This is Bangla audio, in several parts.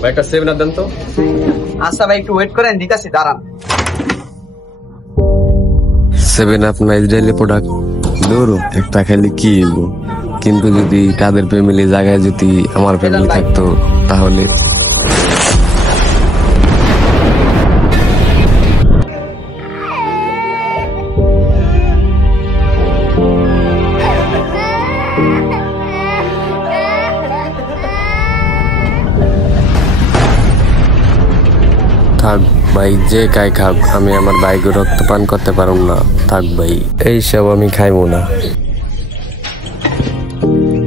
ভাই একটা 7 আপ দেন তো। আচ্ছা ভাই একটু ওয়েট করেন, দিতাছি, দাঁড়ান। 7 আপ না ইসরায়েলি প্রোডাক্ট, দূর একটা খাইলে কি হইব, কিন্তু যদি তাদের ফ্যামিলি জায়গায় যদি আমার ফ্যামিলি থাকতো তাহলে। থাক ভাই, যে খাই খাক, আমি আমার বাইকে রক্ত পান করতে পারুম না। থাক ভাই, এইসব আমি খাইবো না।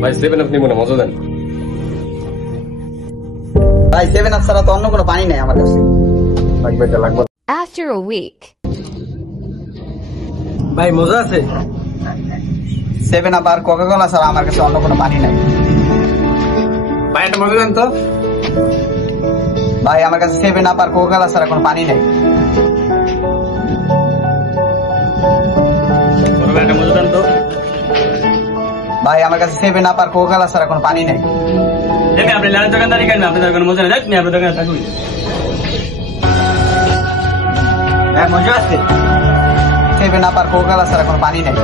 ভাই 7 আপ নিবো না, মজা দেন ভাই 7 আপ ছাড়া তো অন্য কোনো পানি নাই আমার কাছে। লাগবে এটা লাগবে। After a week. ভাই মজা আছে? 7 আপ আর কোকা কোলা ছাড়া আমার কাছে অন্য কোনো পানি নাই। ভাই এটা মজা দেন তো। ভাই আমার কাছে 7 আপ আর কোকা কোলা ছাড়া কোনো পানি নাই। ভাই এটা মজা দেন তো। ভাই আমার কাছে 7 আপ আর কোকা কোলা ছাড়া কোনো পানি নাই। দেখেন আপনি লাল দোকানদারি করেন, আপনি দোকানে মজা নেই, আপনি আপনার দোকানে থাকুন। হ্যাঁ মজা আছে? 7 আপ আর কোকা কোলা ছাড়া কোনো পানি নাই।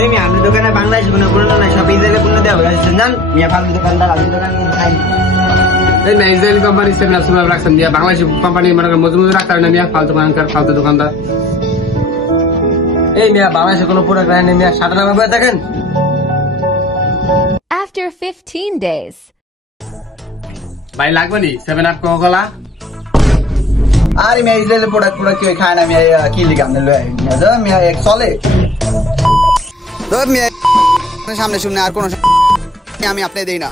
এই মিয়া আপনি দোকানে বাংলাদেশ কোনো পণ্য নাই, সব ইসরায়েলি পণ্য দেওয়া হয়েছে জান মিয়া। ফালতু দোকানদার, আপনি দোকান খাই। এই না ইসরায়েলি কোম্পানি 7 আপ সুপার রাখছেন মিয়া, বাংলাদেশি কোম্পানি মানে মজা মজা রাখতে না মিয়া, ফালতু বানানকার ফালতু দোকানদার। এই মিয়া বাংলাদেশে কোনো প্রোডাক্ট নাই মিয়া, 97 দেখেন। After 15 days. ভাই লাগবে নি 7 আপ কোকা কোলা? আরে মিয়া ইসরায়েলের প্রোডাক্ট কেউ খায় না মিয়া, কি লিখে আপনি লয়ে মিয়া এক চলে মিয়া সামনে শুনে আর কোনো আমি আপনি দেই না।